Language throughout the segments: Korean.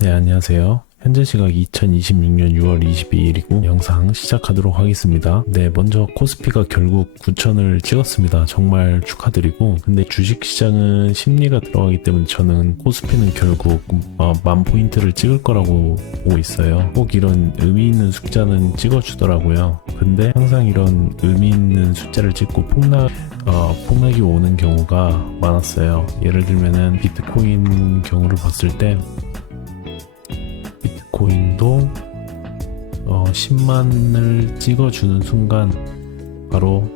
네, 안녕하세요. 현재 시각 2026년 6월 22일이고 영상 시작하도록 하겠습니다. 네, 먼저 코스피가 결국 9천을 찍었습니다. 정말 축하드리고, 근데 주식시장은 심리가 들어가기 때문에 저는 코스피는 결국 10,000포인트를 찍을 거라고 보고 있어요. 꼭 이런 의미 있는 숫자는 찍어주더라고요. 근데 항상 이런 의미 있는 숫자를 찍고 폭락이 오는 경우가 많았어요. 예를 들면은 비트코인 경우를 봤을 때 비트코인도 10만을 찍어주는 순간 바로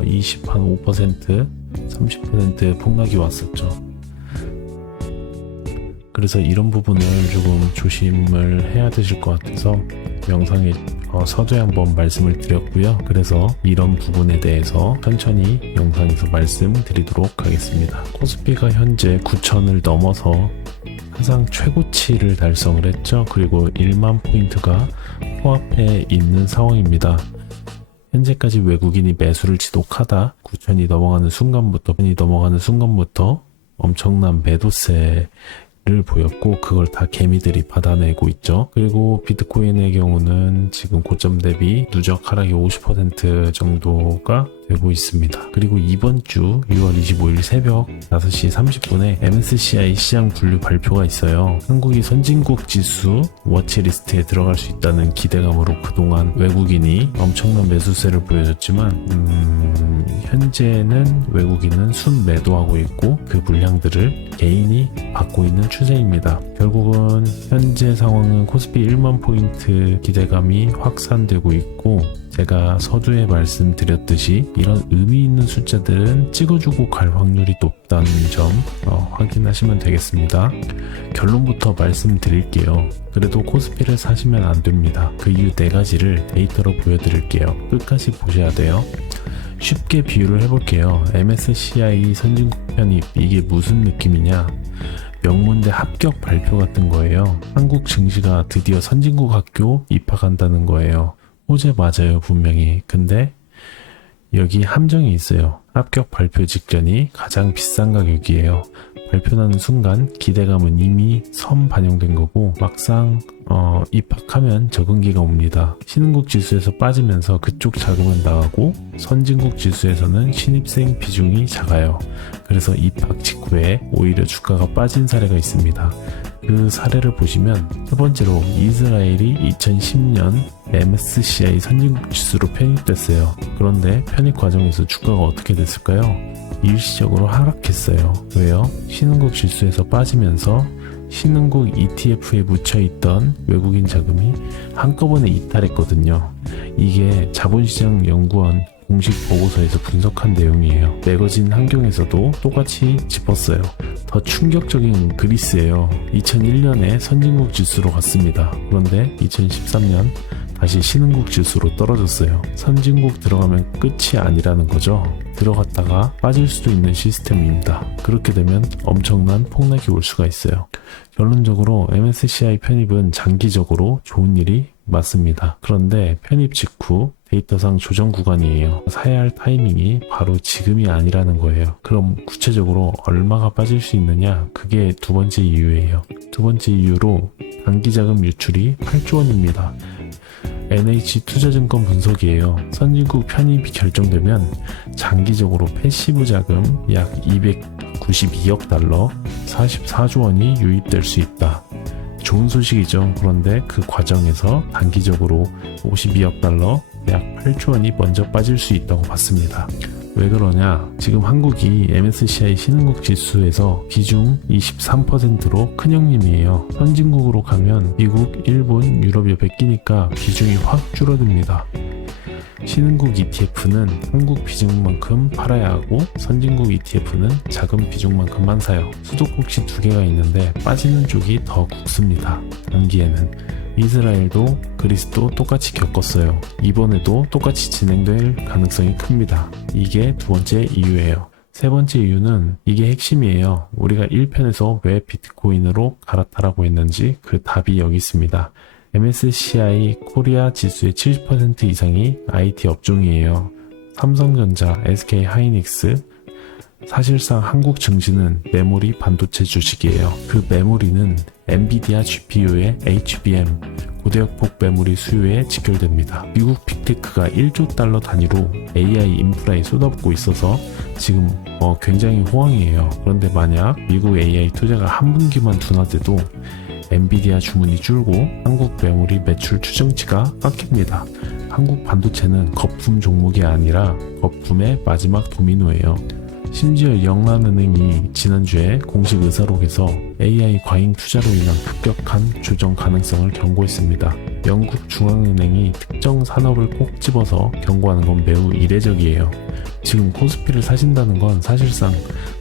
5%, 30% 폭락이 왔었죠. 그래서 이런 부분을 조금 조심을 해야 되실 것 같아서 영상에 서두에 한번 말씀을 드렸고요. 그래서 이런 부분에 대해서 천천히 영상에서 말씀드리도록 하겠습니다. 코스피가 현재 9천을 넘어서 항상 최고치를 달성을 했죠. 그리고 1만 포인트가 코앞에 있는 상황입니다. 현재까지 외국인이 매수를 지속하다 9천이 넘어가는 순간부터 엄청난 매도세를 보였고, 그걸 다 개미들이 받아내고 있죠. 그리고 비트코인의 경우는 지금 고점 대비 누적 하락이 50% 정도가 되고 있습니다. 그리고 이번 주 6월 25일 새벽 5시 30분에 MSCI 시장 분류 발표가 있어요. 한국이 선진국 지수 워치리스트에 들어갈 수 있다는 기대감으로 그동안 외국인이 엄청난 매수세를 보여줬지만 현재는 외국인은 순매도하고 있고 그 물량들을 개인이 받고 있는 추세입니다. 결국은 현재 상황은 코스피 1만 포인트 기대감이 확산되고 있고, 제가 서두에 말씀드렸듯이 이런 의미 있는 숫자들은 찍어주고 갈 확률이 높다는 점 확인하시면 되겠습니다. 결론부터 말씀드릴게요. 그래도 코스피를 사시면 안 됩니다. 그 이유 4가지를 데이터로 보여드릴게요. 끝까지 보셔야 돼요. 쉽게 비유를 해볼게요. MSCI 선진국 편입, 이게 무슨 느낌이냐? 명문대 합격 발표 같은 거예요. 한국 증시가 드디어 선진국 학교 입학한다는 거예요. 호재 맞아요, 분명히. 근데 여기 함정이 있어요. 합격 발표 직전이 가장 비싼 가격이에요. 발표나는 순간 기대감은 이미 반영된 거고, 막상 입학하면 적응기가 옵니다. 신흥국 지수에서 빠지면서 그쪽 자금은 나가고, 선진국 지수에서는 신입생 비중이 작아요. 그래서 입학 직후에 오히려 주가가 빠진 사례가 있습니다. 그 사례를 보시면, 첫 번째로 이스라엘이 2010년 MSCI 선진국 지수로 편입됐어요. 그런데 편입 과정에서 주가가 어떻게 됐을까요? 일시적으로 하락했어요. 왜요? 신흥국 지수에서 빠지면서 신흥국 ETF에 묻혀있던 외국인 자금이 한꺼번에 이탈했거든요. 이게 자본시장 연구원 공식 보고서에서 분석한 내용이에요. 매거진 환경에서도 똑같이 짚었어요. 더 충격적인 그리스예요. 2001년에 선진국 지수로 갔습니다. 그런데 2013년 다시 신흥국 지수로 떨어졌어요. 선진국 들어가면 끝이 아니라는 거죠. 들어갔다가 빠질 수도 있는 시스템입니다. 그렇게 되면 엄청난 폭락이 올 수가 있어요. 결론적으로 MSCI 편입은 장기적으로 좋은 일이 맞습니다. 그런데 편입 직후 데이터상 조정 구간이에요. 사야 할 타이밍이 바로 지금이 아니라는 거예요. 그럼 구체적으로 얼마가 빠질 수 있느냐? 그게 두 번째 이유예요. 두 번째 이유로 단기자금 유출이 8조 원입니다. NH투자증권 분석이에요. 선진국 편입이 결정되면 장기적으로 패시브 자금 약 292억 달러, 44조 원이 유입될 수 있다. 좋은 소식이죠. 그런데 그 과정에서 단기적으로 52억 달러, 약 8조 원이 먼저 빠질 수 있다고 봤습니다. 왜 그러냐? 지금 한국이 MSCI 신흥국 지수에서 비중 23%로 큰형님이에요. 선진국으로 가면 미국, 일본, 유럽이 뺏기니까 비중이 확 줄어듭니다. 신흥국 ETF는 한국 비중만큼 팔아야 하고, 선진국 ETF는 작은 비중만큼만 사요. 수도꼭지 2개가 있는데 빠지는 쪽이 더 굵습니다. 단기에는. 이스라엘도 그리스도 똑같이 겪었어요. 이번에도 똑같이 진행될 가능성이 큽니다. 이게 두 번째 이유예요. 세 번째 이유는 이게 핵심이에요. 우리가 1편에서 왜 비트코인으로 갈아타라고 했는지 그 답이 여기 있습니다. MSCI 코리아 지수의 70% 이상이 IT 업종이에요. 삼성전자, SK 하이닉스, 사실상 한국 증시는 메모리 반도체 주식이에요. 그 메모리는 엔비디아 GPU의 HBM 고대역폭 메모리 수요에 직결됩니다. 미국 빅테크가 1조 달러 단위로 AI 인프라에 쏟아붓고 있어서 지금 굉장히 호황이에요. 그런데 만약 미국 AI 투자가 한 분기만 둔화돼도 엔비디아 주문이 줄고 한국 메모리 매출 추정치가 깎입니다. 한국 반도체는 거품 종목이 아니라 거품의 마지막 도미노예요. 심지어 영란은행이 지난주에 공식 의사록에서 AI 과잉 투자로 인한 급격한 조정 가능성을 경고했습니다. 영국 중앙은행이 특정 산업을 꼭 집어서 경고하는 건 매우 이례적이에요. 지금 코스피를 사신다는 건 사실상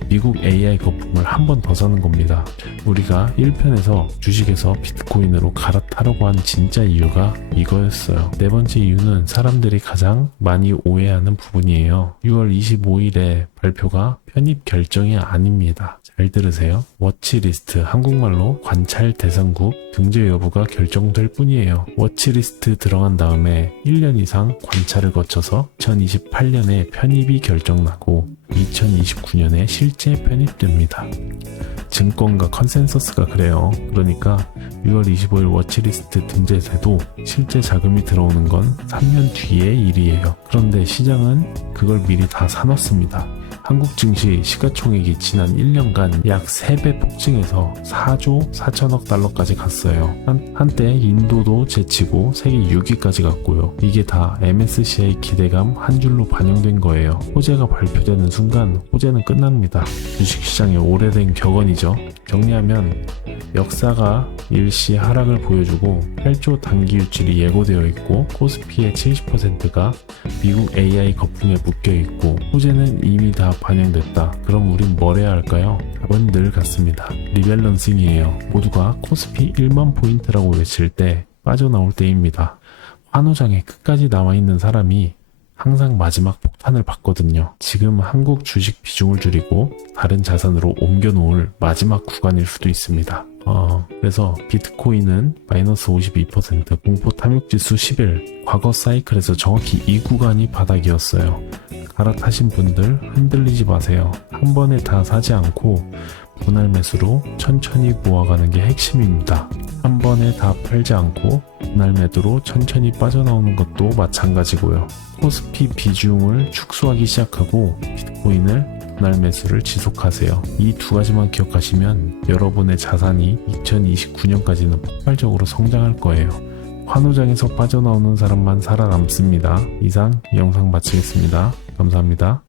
미국 AI 거품을 한 번 더 사는 겁니다. 우리가 1편에서 주식에서 비트코인으로 갈아타려고 한 진짜 이유가 이거였어요. 네 번째 이유는 사람들이 가장 많이 오해하는 부분이에요. 6월 25일에 발표가 편입 결정이 아닙니다. 잘 들으세요. 워치리스트, 한국말로 관찰 대상국 등재 여부가 결정될 뿐이에요. 워치리스트 들어간 다음에 1년 이상 관찰을 거쳐서 2028년에 편입이 결정나고 2029년에 실제 편입됩니다. 증권가 컨센서스가 그래요. 그러니까 6월 25일 워치리스트 등재돼도 실제 자금이 들어오는 건 3년 뒤의 일이에요. 그런데 시장은 그걸 미리 다 사놨습니다. 한국 증시 시가총액이 지난 1년간 약 3배 폭증해서 4조 4천억 달러까지 갔어요. 한때 인도도 제치고 세계 6위까지 갔고요. 이게 다 MSCI 기대감 한 줄로 반영된 거예요. 호재가 발표되는 순간 호재는 끝납니다. 주식시장의 오래된 격언이죠. 정리하면 역사가 일시 하락을 보여주고 8조 단기 유출이 예고되어 있고 코스피의 70%가 미국 AI 거품에 묶여 있고 호재는 이미 다 반영됐다. 그럼 우린 뭘 해야 할까요? 답은 늘 같습니다. 리밸런싱이에요. 모두가 코스피 1만 포인트라고 외칠 때 빠져나올 때입니다. 환호장에 끝까지 남아있는 사람이 항상 마지막 폭탄을 받거든요. 지금 한국 주식 비중을 줄이고 다른 자산으로 옮겨놓을 마지막 구간일 수도 있습니다. 그래서 비트코인은 마이너스 52%, 공포 탐욕지수 11, 과거 사이클에서 정확히 이 구간이 바닥이었어요. 갈아타신 분들 흔들리지 마세요. 한 번에 다 사지 않고 분할 매수로 천천히 모아가는 게 핵심입니다. 한 번에 다 팔지 않고 분할 매도로 천천히 빠져나오는 것도 마찬가지고요. 코스피 비중을 축소하기 시작하고 비트코인을 분할 매수를 지속하세요. 이 두 가지만 기억하시면 여러분의 자산이 2029년까지는 폭발적으로 성장할 거예요. 환호장에서 빠져나오는 사람만 살아남습니다. 이상 영상 마치겠습니다. 감사합니다.